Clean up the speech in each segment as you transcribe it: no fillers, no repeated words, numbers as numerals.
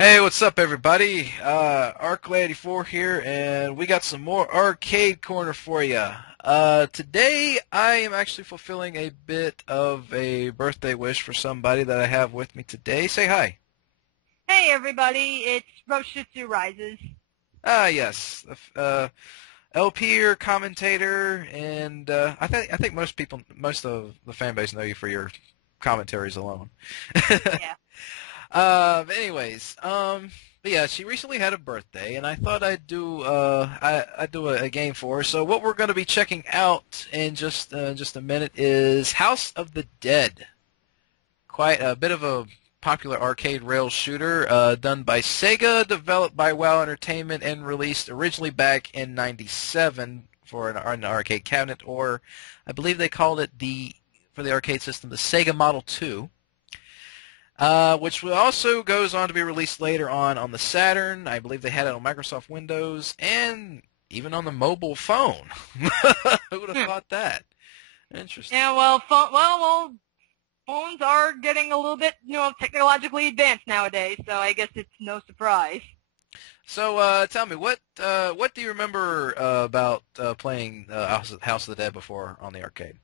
Hey, what's up, everybody? Arclay84 here, and we got some more Arcade Corner for you. Today, I am actually fulfilling a bit of a birthday wish for somebody that I have with me today. Say hi. Hey everybody, it's RoushutsuRises. Yes, LPer, commentator, and I think most of the fan base know you for your commentaries alone. Yeah. But yeah, she recently had a birthday, and I thought I'd do I'd do a game for her. So what we're going to be checking out in just a minute is House of the Dead. Quite a bit of a popular arcade rail shooter, done by Sega, developed by WoW Entertainment, and released originally back in '97 for an arcade cabinet, or I believe they called it for the arcade system the Sega Model 2. Which also goes on to be released later on the Saturn. I believe they had it on Microsoft Windows and even on the mobile phone. Who would have thought that? Interesting. Yeah, phones are getting a little bit, technologically advanced nowadays, so I guess it's no surprise. So tell me, what do you remember about playing House of the Dead before on the arcade?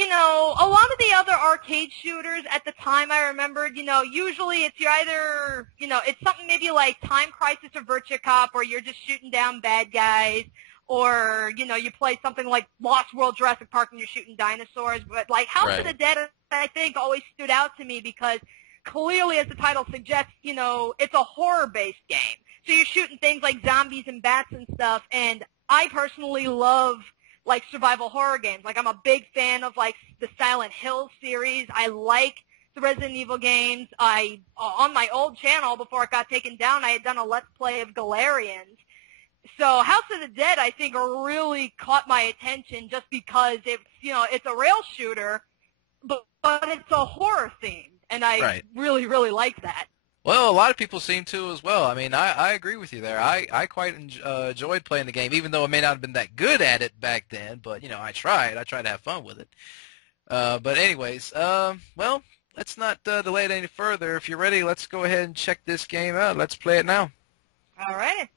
A lot of the other arcade shooters at the time I remembered, usually it's it's something maybe like Time Crisis or Virtua Cop, or you're just shooting down bad guys, or, you play something like Lost World Jurassic Park and you're shooting dinosaurs. But like House of the Dead, I think, always stood out to me because clearly, as the title suggests, it's a horror-based game. So you're shooting things like zombies and bats and stuff, and I personally love like survival horror games. Like, I'm a big fan of like the Silent Hill series. I like the Resident Evil games. On my old channel before it got taken down, I had done a Let's Play of Galarians. So House of the Dead, I think, really caught my attention just because it's a rail shooter, but it's a horror themed, and I really, really like that. Well, a lot of people seem to as well. I mean, I agree with you there. I quite enjoyed playing the game, even though I may not have been that good at it back then. But, I tried. I tried to have fun with it. But anyways, well, let's not delay it any further. If you're ready, let's go ahead and check this game out. Let's play it now. All right.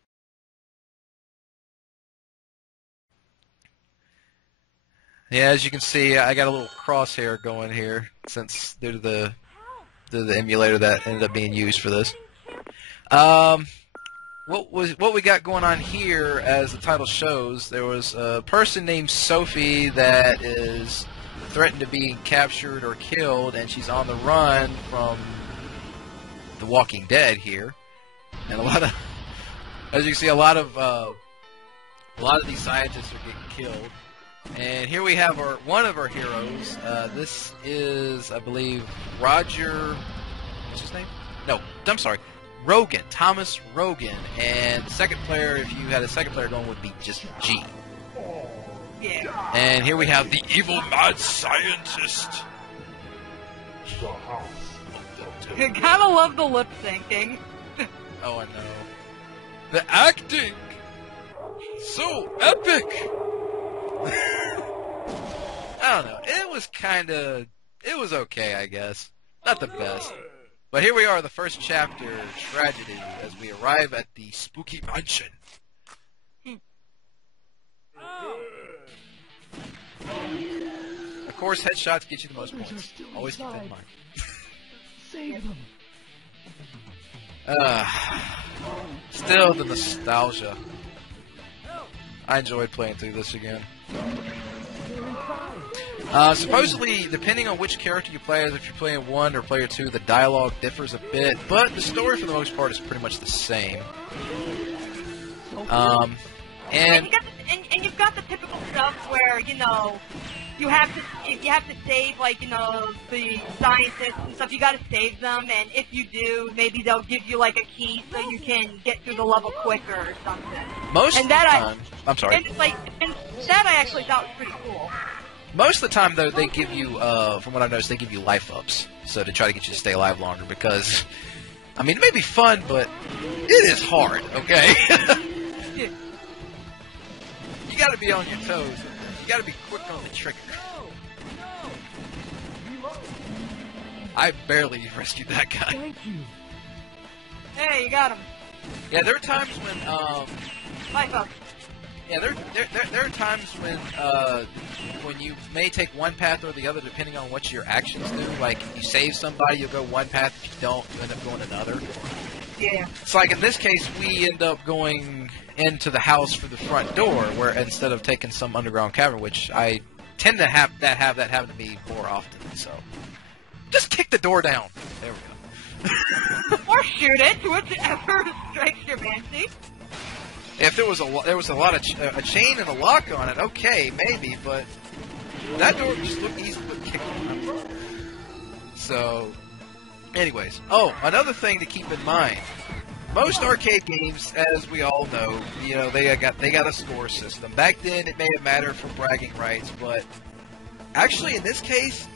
Yeah, as you can see, I got a little crosshair going here due to the emulator that ended up being used for this. What we got going on here, as the title shows, there was a person named Sophie that is threatened to be captured or killed, and she's on the run from The Walking Dead here. And as you can see, a lot of these scientists are getting killed. And here we have one of our heroes. This is, I believe, Roger. What's his name? No, I'm sorry, Rogan. Thomas Rogan. And the second player, if you had a second player going, would be just G. Yeah. And here we have the evil mad scientist. I kind of love the lip syncing. Oh, I know. The acting, so epic. I don't know. It was okay, I guess. Not the best. But here we are, the first chapter, Tragedy, as we arrive at the spooky mansion. Of course, headshots get you the most points. Always keep that in mind. Save them. Still the nostalgia. I enjoyed playing through this again. Supposedly, depending on which character you play as, if you're playing 1 or player 2, the dialogue differs a bit, but the story for the most part is pretty much the same. And you've got the typical stuff where, you have to save, like, the scientists and stuff. You got to save them, and if you do, maybe they'll give you like a key so you can get through the level quicker or something. Most of the time, I'm sorry. And that I actually thought was pretty cool. Most of the time, though, they give you, from what I've noticed, they give you life ups, so to try to get you to stay alive longer. Because, I mean, it may be fun, but it is hard. Okay. You got to be on your toes. You got to be quick on the trigger. I barely rescued that guy. Thank you. Hey, you got him. Yeah, there are times when Bye, folks. yeah, there are times when you may take one path or the other depending on what your actions do. Like if you save somebody, you'll go one path. If you don't, you end up going another. Yeah. It's like in this case, we end up going into the house for the front door, where instead of taking some underground cavern, which I tend to have that happen to me more often. So just kick the door down. There we go. Or shoot it, whichever strikes your fancy. If there was a lot of a chain and a lock on it, okay, maybe, but that door just looked easy to kick down. So, anyways, another thing to keep in mind: most arcade games, as we all know, they got a score system. Back then, it may have mattered for bragging rights, but actually, in this case,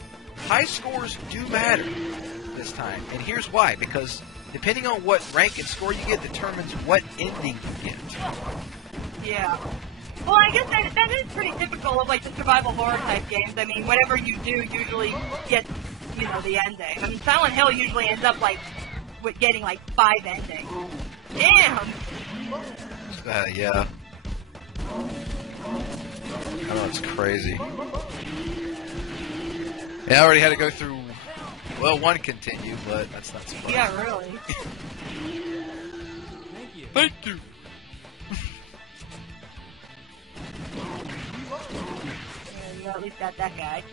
high scores do matter this time, and here's why: because depending on what rank and score you get determines what ending you get. Yeah. Well, I guess that is pretty typical of, like, the survival horror type games. I mean, whatever you do usually gets, the ending. I mean, Silent Hill usually ends up, like, with getting, like, 5 endings. Damn! Yeah. Oh, it's crazy. Yeah, I already had to go through, one continue, but that's not so much. Yeah, really. Thank you. Yeah, you at least got that guy.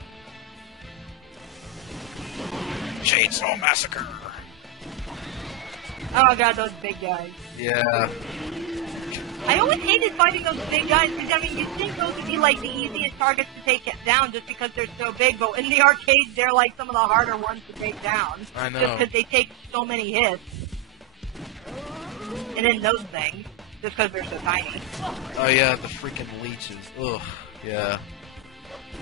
Chainsaw Massacre. Oh god, those big guys. Yeah. I always hated fighting those big guys because, I mean, you'd think those would be, like, the easiest targets to take down just because they're so big, but in the arcades, they're, like, some of the harder ones to take down. I know. Just because they take so many hits. And then those things, just because they're so tiny. Oh, yeah, the freaking leeches. Ugh, yeah.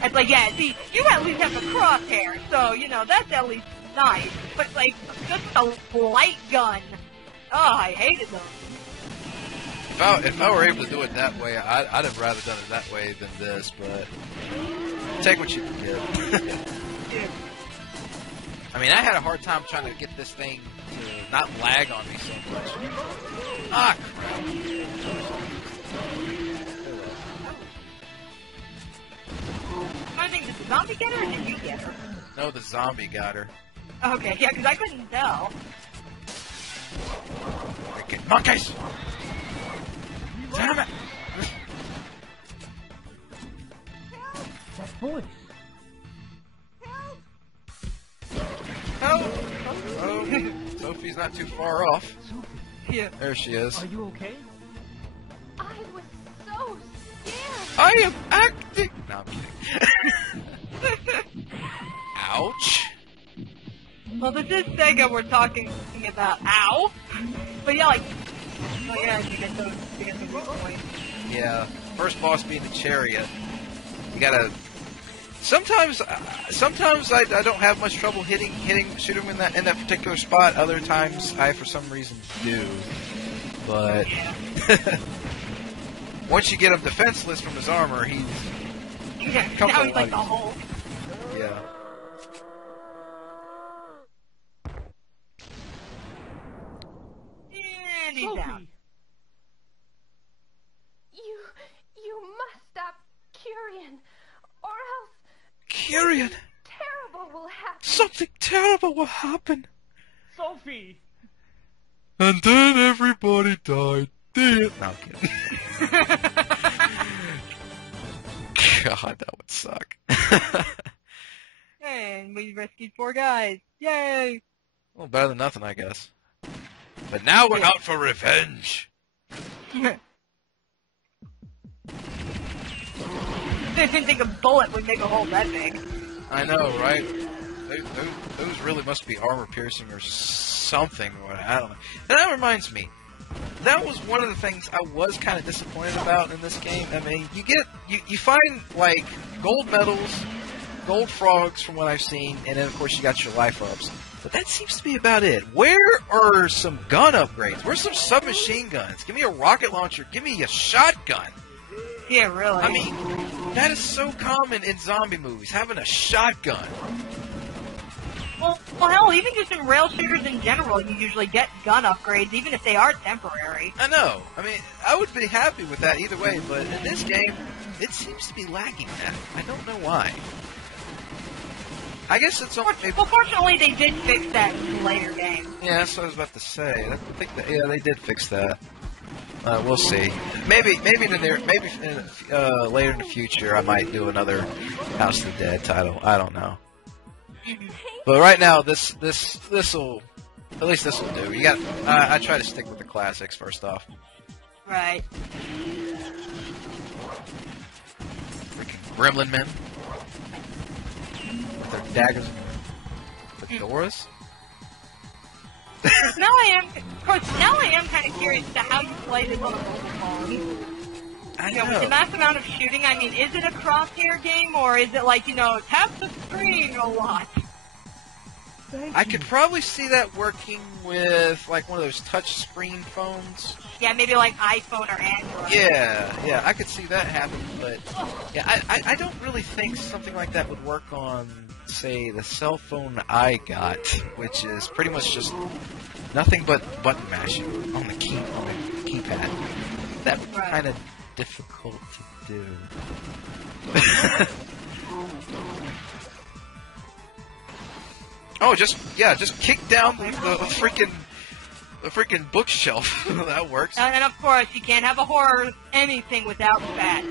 It's like, yeah, see, you at least have a crosshair, so, that's at least nice. But, like, just a light gun. Oh, I hated those. If I were able to do it that way, I'd have rather done it that way than this, but take what you can get. I mean, I had a hard time trying to get this thing to not lag on me so much. Ah, crap. I think, did the zombie get her or did you get her? No, the zombie got her. Okay, yeah, because I couldn't tell. Okay, monkeys! Damn it! That voice. Oh! Oh, Sophie's not too far off. Yeah. There she is. Are you okay? I was so scared. I am acting! No, I'm kidding. Ouch. Well, this is Sega we're talking about. Ow! But yeah, like, oh yeah, you get those weak points. Yeah. First boss being the chariot. You gotta... Sometimes I don't have much trouble shoot him in that particular spot. Other times I, for some reason, do. But once you get him defenseless from his armor, he's Yeah, Couple now he's like of the whole. yeah. And he's down. You must stop Curian, or else Kyrian, terrible will happen. something terrible will happen. Sophie! And then everybody died. No, I'm kidding. God, that would suck. And we rescued 4 guys. Yay! Well, better than nothing, I guess. But now we're out for revenge. I didn't think a bullet would make a hole that big. I know, right? Those really must be armor piercing or something. I don't know. And that reminds me. That was one of the things I was kind of disappointed about in this game. I mean, you find, like, gold medals, gold frogs from what I've seen, and then, of course, you got your life ups. But that seems to be about it. Where are some gun upgrades? Where's some submachine guns? Give me a rocket launcher. Give me a shotgun. Yeah, really. I mean, that is so common in zombie movies, having a shotgun. Well, Well, hell, even just in rail shooters in general, you usually get gun upgrades, even if they are temporary. I know. I mean, I would be happy with that either way, but in this game, it seems to be lacking that. I don't know why. I guess it's only... Well, fortunately, they did fix that in the later game. Yeah, that's what I was about to say. I think that, yeah, they did fix that. We'll see. Maybe later in the future, I might do another House of the Dead title. I don't know. But right now, this'll at least this will do. You got. I try to stick with the classics first off. Right. Freaking gremlin men with their daggers, fedoras. Now I am kind of curious to how you play this on a mobile phone. I With know. the mass amount of shooting, I mean, is it a crosshair game, or is it like, tap the screen a lot? I could probably see that working with like one of those touch screen phones. Yeah, maybe like iPhone or Android. Yeah, I could see that happening, but yeah, I don't really think something like that would work on, say, the cell phone I got, which is pretty much just nothing but button mashing on the keypad. That's kind of difficult to do. Oh, just kick down the freaking bookshelf. That works. And of course, you can't have a horror anything without bats.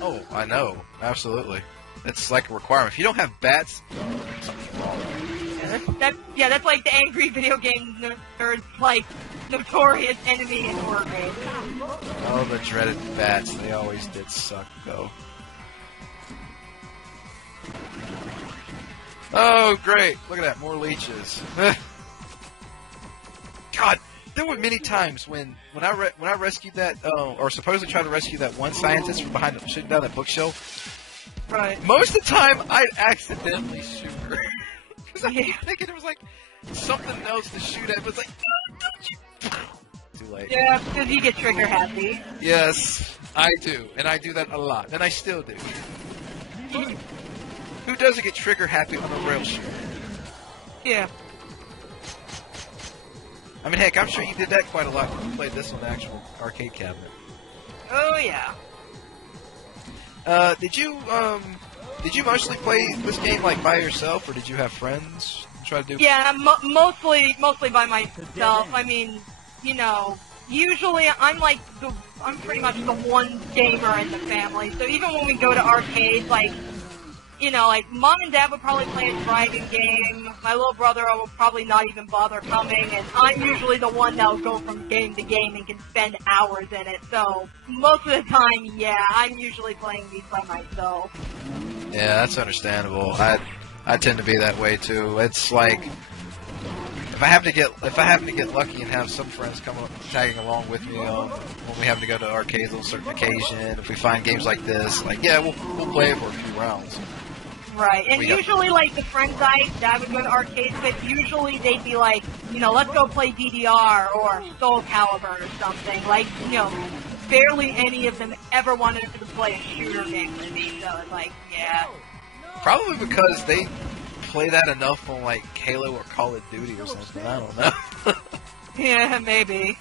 Oh, I know, absolutely. It's like a requirement. If you don't have bats, That's like the angry video game nerds, like notorious enemy in horror games. oh, the dreaded bats. They always did suck, though. Oh, great! Look at that, more leeches. God, there were many times when I rescued that, or supposedly tried to rescue that one scientist from behind shooting down that bookshelf. Right. Most of the time, I'd accidentally shoot her because I keep thinking it was like something else to shoot at, but it's like, no, don't you? Too late. Yeah, because you get trigger happy. Yes, I do, and I do that a lot, and I still do. Who doesn't get trigger happy on a rail shooter? Yeah. I mean, heck, I'm sure you did that quite a lot when you played this on the actual arcade cabinet. Oh yeah. Did you mostly play this game like by yourself, or did you have friends and try to do? Yeah, mostly by myself. I mean, usually I'm pretty much the one gamer in the family. So even when we go to arcades, like Mom and Dad would probably play a driving game. My little brother will probably not even bother coming, and I'm usually the one that will go from game to game and can spend hours in it. So most of the time, yeah, I'm usually playing these by myself. Yeah, that's understandable. I tend to be that way too. It's like if I happen to get lucky and have some friends come up tagging along with me when we happen to go to arcades on a certain occasion. If we find games like this, like we'll play it for a few rounds. Right, and usually, like, the friends that I would go to arcades with, usually they'd be like, let's go play DDR or Soul Calibur or something. Like, barely any of them ever wanted to play a shooter game with me, so it's like, yeah. Probably because they play that enough on, like, Halo or Call of Duty or something. I don't know. Yeah, maybe.